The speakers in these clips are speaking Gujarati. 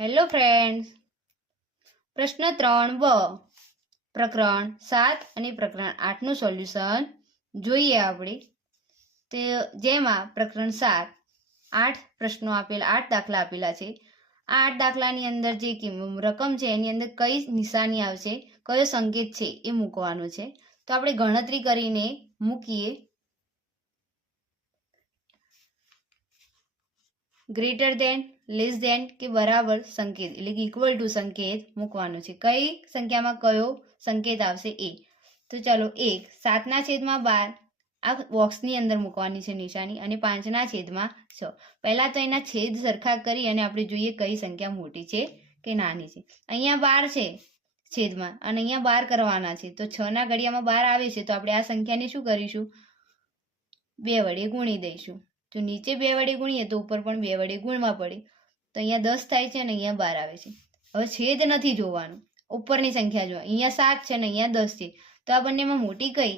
હેલો ફ્રેન્ડ્સ, પ્રશ્ન 3 બ પ્રકરણ 7 અને પ્રકરણ 8નું સોલ્યુશન જોઈએ આપણે. તે જેમાં પ્રકરણ 7 8 પ્રશ્નો આપેલા, 8 દાખલા આપેલા છે. આ 8 દાખલાની અંદર જે રકમ છે એની અંદર કઈ નિશાની આવશે, કયો સંકેત છે એ મૂકવાનો છે. તો આપણે ગણતરી કરીને મૂકીએ. ગ્રેટર દેન, લેસ દેન કે બરાબર સંકેત એટલે કે ઇક્વલ ટુ સંકેત મૂકવાનો છે. કઈ સંખ્યામાં કયો સંકેત આવશે એ. તો ચાલો 1 7/12 આ બોક્સની અંદર મૂકવાની છે નિશાની, અને 5/6. પહેલા તો એના છેદ સરખા કરી અને આપણે જોઈએ કઈ સંખ્યા મોટી છે કે નાની છે. અહીંયા 12 છે છેદમાં અને અહીંયા 12 કરવાના છે. તો 6ના ઘડિયામાં 12 આવે છે તો આપણે આ સંખ્યાને શું કરીશું, 2 વડે ગુણી દઈશું. જો નીચે 2 વડે ગુણીએ તો ઉપર પણ 2 વડે ગુણવા પડે. તો અહીંયા 10 થાય છે અને અહીંયા 12 આવે છે. હવે છેદ નથી જોવાનું, ઉપરની સંખ્યા જોવા. અહીંયા 7 છે અને અહીંયા 10 છે. તો આ બંનેમાં મોટી કઈ?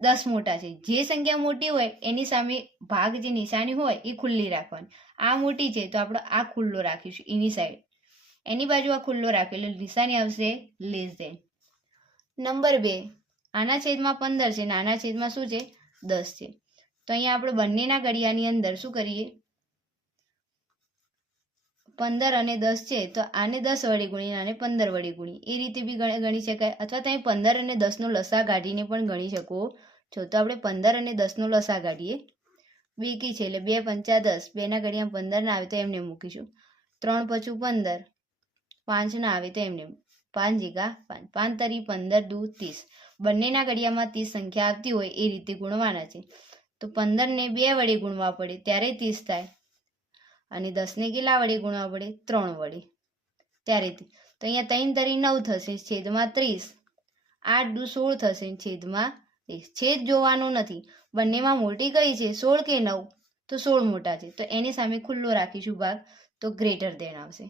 10 મોટા છે. જે સંખ્યા મોટી હોય એની સામે ભાગ જે નિશાની હોય એ ખુલ્લી રાખવાની. આ મોટી છે તો આપણે આ ખુલ્લો રાખીશું, એની સાઈડ એની બાજુ આ ખુલ્લો રાખેલો, નિશાની આવશે લેસ દેન. નંબર 2 આના છેદમાં 15 છે, નાના છેદમાં શું છે 10 છે. તો અહીંયા આપણે બંનેના ઘડિયાની અંદર શું કરીએ, 15 અને 10 છે તો આને 10 વડે ગુણીએ, આને 15 વડે ગુણીએ. એ રીતે બી ગણી શકાય. અથવા તમે 15 અને 10નો લસા કાઢીને પણ ગણી શકો છો. તો આપણે 15 અને 10નો લસા કાઢીએ. બેકી છે એટલે 2 5 10, 2ના ઘડિયા 15 ના આવે તો એમને મૂકીશું. 3 5 15, 5 ના આવે તો એમને 5 એકા 5, 5 તરી 15 દૂ 30. બંનેના ઘડિયામાં 30 સંખ્યા આવતી હોય એ રીતે ગુણવાના છે. તો 15ને 2 વડે ગુણવા પડે ત્યારે 30 થાય, અને 10ને કેટલા વડે ગુણવા પડે? 3 વડે ત્યારે. તો અહીંયા 3 તરી 9 થશે છેદમાં 30, 8 દૂ 16 થશે છેદમાં 30. છેદ જોવાનો નથી, બંનેમાં મોટી કઈ છે 16 કે 9? તો 16 મોટા છે તો એની સામે ખુલ્લો રાખીશું ભાગ, તો ગ્રેટર દેન આવશે.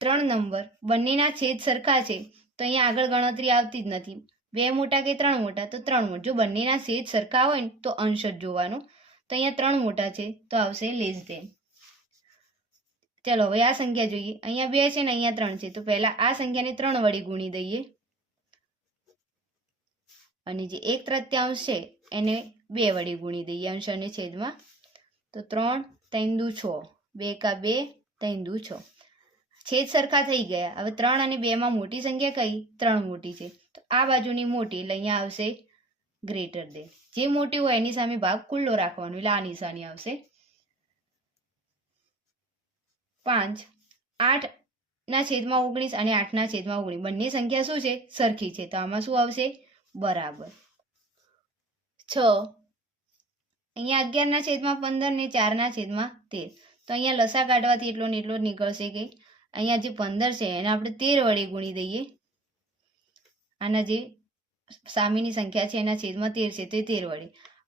3 નંબર બંનેના છેદ સરખા છે તો અહીંયા આગળ ગણતરી આવતી જ નથી. 2 મોટા કે 3 મોટા? તો 3 મોટા. જો બંનેના છેદ સરખા હોય ને તો અંશ જ જોવાનો. તો અહીંયા 3 મોટા છે તો આવશે લેસ દેન. ચલો હવે આ સંખ્યા જોઈએ. અહીંયા 2 છે ને અહીંયા 3 છે તો પહેલા આ સંખ્યાને 3 વડે ગુણી દઈએ, અને જે 1/3 છે એને 2 વડે ગુણી દઈએ અંશ અને છેદમાં. તો 3 3 દૂ 6, 2 એકા 2, 3 દૂ 6. છેદ સરખા થઈ ગયા. હવે 3 અને 2માં મોટી સંખ્યા કઈ? 3 મોટી છે તો આ બાજુની મોટી એટલે અહીંયા આવશે ગ્રેટર દેન. જે મોટી હોય એની સામે ભાગ ખુલ્લો રાખવાનો એટલે આ નિશાની આવશે. 5 8/19 અને 8/19 બંને સંખ્યા શું છે? સરખી છે. તો આમાં શું આવશે? બરાબર. 6 અહીંયા 11/15 ને 4/13. તો અહીંયા લસા કાઢવાથી એટલો ને એટલો જ નીકળશે કે અહીંયા જે 15 છે એને આપણે 13 વડે ગુણી દઈએ. આના જે સામેની સંખ્યા છે એના છેદમાં 13 છે તો એ 13 વડે.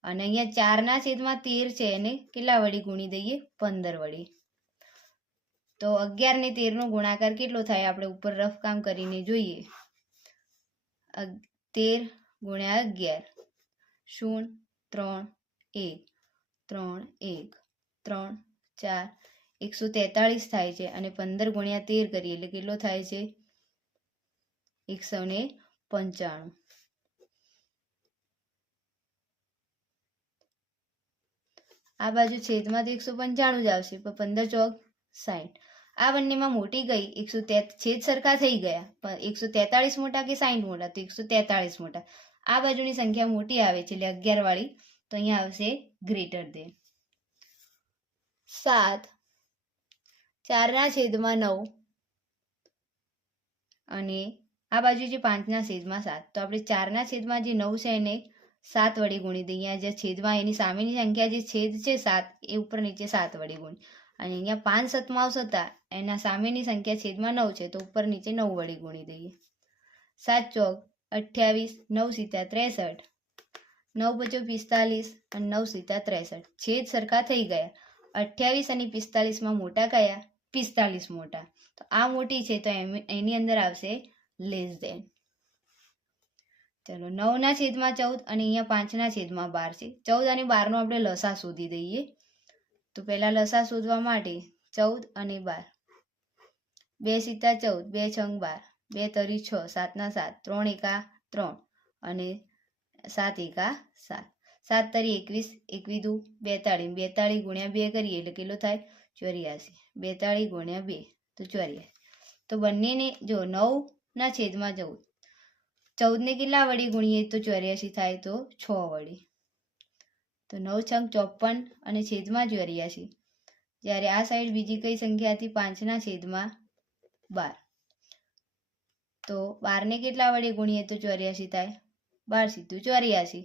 અને અહીંયા 4/13 છે એને કેટલા વડે ગુણી દઈએ? 15 વડે. તો 11 ને 13નો ગુણાકાર કેટલો થાય? આપણે ઉપર રફ કામ કરીને જોઈએ. 13 ગુણ્યા 11, 0 3 1 3 1 3 4, 143 થાય છે. અને 15 ગુણ્યા 13 કરીએ એટલે કેટલો થાય છે? 195. આ બાજુ છેદમાં તો 195 જ આવશે, પણ 15 ચોક 60. આ બંનેમાં મોટી ગઈ 143. છેદ સરખા થઈ ગયા, પણ 143 મોટા કે 60 મોટા? તો 143 મોટા. આ બાજુની સંખ્યા મોટી આવે છે એટલે 11 વાળી, તો અહીંયા આવશે ગ્રેટર દેન. 7 4/9 અને આ બાજુ છે 5/7. તો આપણે 4/9 જે 9 છે એને 7 વડે ગુણી દઈએ. અહીંયા જે છેદમાં એની સામેની સંખ્યા જે છેદ છે 7 એ ઉપર નીચે 7 વડે ગુણી. અને અહીંયા 5/7 હતા એના સામેની સંખ્યા છેદમાં 9 છે તો ઉપર નીચે 9 વડે ગુણી દઈએ. 7 ચોક 28, 9 સીતા 63, 9 5 45 અને 9 સીતા 63. છેદ સરખા થઈ ગયા. 28 અને 45માં મોટા કયા? 45 મોટા. તો આ મોટી છે તો એની અંદર આવશે લેસ દેન. ચલો 9/14 અને અહીંયા 5/12 છે. 14 અને 12નો આપણે લસા શોધી દઈએ. તો પહેલા લસા શોધવા માટે 14 અને 12, 2 સિત્તા 14, 2 છંગ 12, 2 તરી 6, 7 ના 7, 3 એકા 3 અને 7 એકા 7, 7 તરી 21, 21 દુ 42, 42 ગુણ્યા 2 કરીએ એટલે કેટલો થાય 84, 42 ગુણ્યા 2 તો 84. તો બંનેને જો 9 ના છેદમાં 14, 14 ને કેટલા વડી ગુણીએ તો 84 થાય તો 6 વડી. તો 9 છંગ 54 અને છેદમાં 84. જ્યારે આ સાઈડ બીજી કઈ સંખ્યા હતી 5 ના છેદમાં 12. તો 12 ને કેટલા વડે ગુણીએ તો 84 થાય 12 સીધું 84.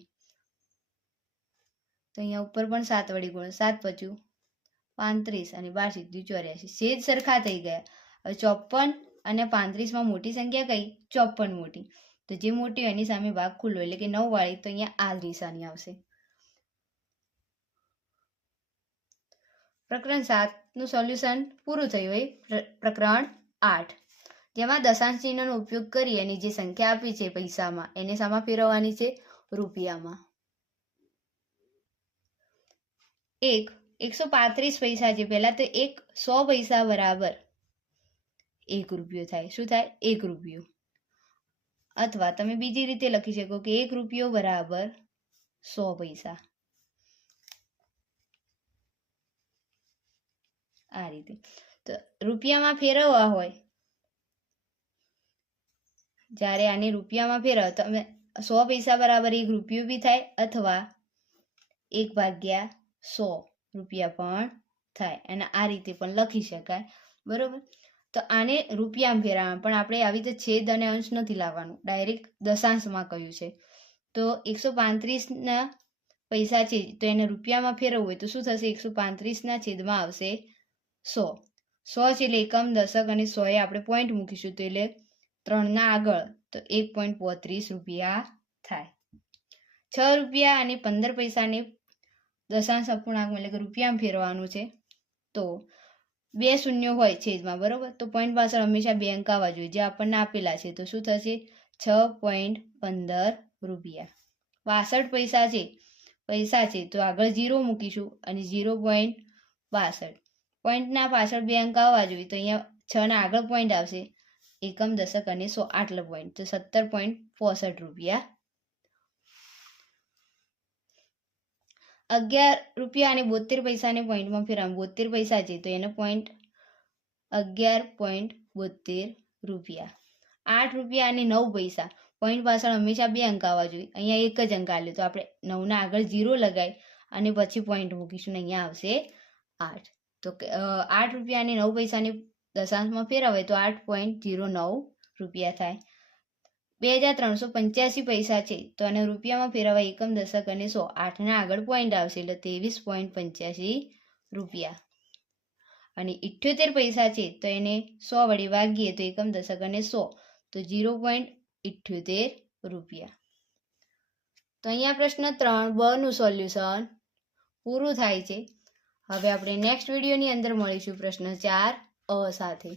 તો અહીંયા ઉપર પણ 7 વડે ગુણો, 7 પચું 35 અને 12 સીધું 84. છેદ સરખા થઈ ગયા. હવે 54 અને 35માં મોટી સંખ્યા કઈ 54 મોટી. તો જે મોટી હોય એની સામે ભાગ ખુલ્લો એટલે કે 9 વાળી. તો અહીંયા આ નિશાની આવશે. પ્રકરણ 7 નું સોલ્યુશન પૂરું થયું હોય. પ્રકરણ 8 જેમાં દશાંશ ચિહ્નનો ઉપયોગ કરી અને જે સંખ્યા આપી છે પૈસામાં એને શામાં ફેરવવાની છે રૂપિયામાં. 135 પૈસા છે. પહેલા તો 100 પૈસા બરાબર 1 રૂપિયો થાય. શું થાય 1 રૂપિયો. અથવા તમે બીજી રીતે લખી શકો કે 1 રૂપિયો બરાબર 100 પૈસા. આ રીતે. તો રૂપિયામાં ફેરવવા હોય જ્યારે આને રૂપિયામાં ફેરવો તો 100 પૈસા બરાબર 1 રૂપિયો બી થાય અથવા 1/100 રૂપિયા પણ થાય. અને આ રીતે પણ લખી શકાય. બરોબર. તો આને રૂપિયામાં ફેરવવાનું પણ આપણે આવી રીતે છેદ અને અંશ નથી લાવવાનું, ડાયરેક્ટ દશાંશમાં કહ્યું છે. તો 135 ના પૈસા છે તો એને રૂપિયામાં ફેરવવું હોય તો શું થશે 135 ના છેદમાં આવશે 100. 100 છે એટલે એકમ દશક અને 100 એ આપણે પોઈન્ટ મૂકીશું તો એટલે 3 ના આગળ તો 1.35 રૂપિયા થાય. 6 રૂપિયા અને 15 પૈસાને દશાંશ અપૂર્ણાંકમાં એટલે કે રૂપિયામાં ફેરવાનું છે. તો 2 શૂન્યો હોય છેદમાં બરોબર. તો પોઈન્ટ પાછળ હંમેશા 2 અંક આવવા જોઈએ જે આપણને આપેલા છે. તો શું થશે 6.15 રૂપિયા. 62 પૈસા છે તો આગળ 0 મૂકીશું અને 0.62. પોઈન્ટના પાછળ 2 અંક આવવા જોઈએ તો અહીંયા 6 ના આગળ પોઈન્ટ આવશે. એકમ દશક અને 100 આટલો પોઈન્ટ તો 17.65 રૂપિયા. 11 રૂપિયા અને 72 પૈસાને પોઈન્ટમાં ફેરવવાનું. 72 પૈસા છે તો એનો પોઈન્ટ 11.72 રૂપિયા. 8 રૂપિયા અને 9 પૈસા પોઈન્ટ પાછળ હંમેશા 2 અંક આવવા જોઈએ. અહીંયા એક જ અંક આવ્યો તો આપણે 9 ના આગળ 0 લગાવી અને પછી પોઈન્ટ મૂકીશું ને અહીંયા આવશે 8. તો 8 રૂપિયા અને 9 પૈસાને દશાંશમાં ફેરવે તો 8.09 રૂપિયા થાય. 2385 પૈસા છે તો આને રૂપિયામાં ફેરવવા એકમ દશક અને 100 8 ના આગળ પોઈન્ટ આવશે એટલે 23.85 રૂપિયા. અને 78 પૈસા છે તો એને 100 વડે ભાગીએ તો એકમ દશક અને 100 તો 0.78 રૂપિયા. તો અહીંયા પ્રશ્ન 3 બ નું સોલ્યુશન પૂરું થાય છે. હવે આપણે નેક્સ્ટ વિડીયોની અંદર મળીશું પ્રશ્ન 4 અ સાથે.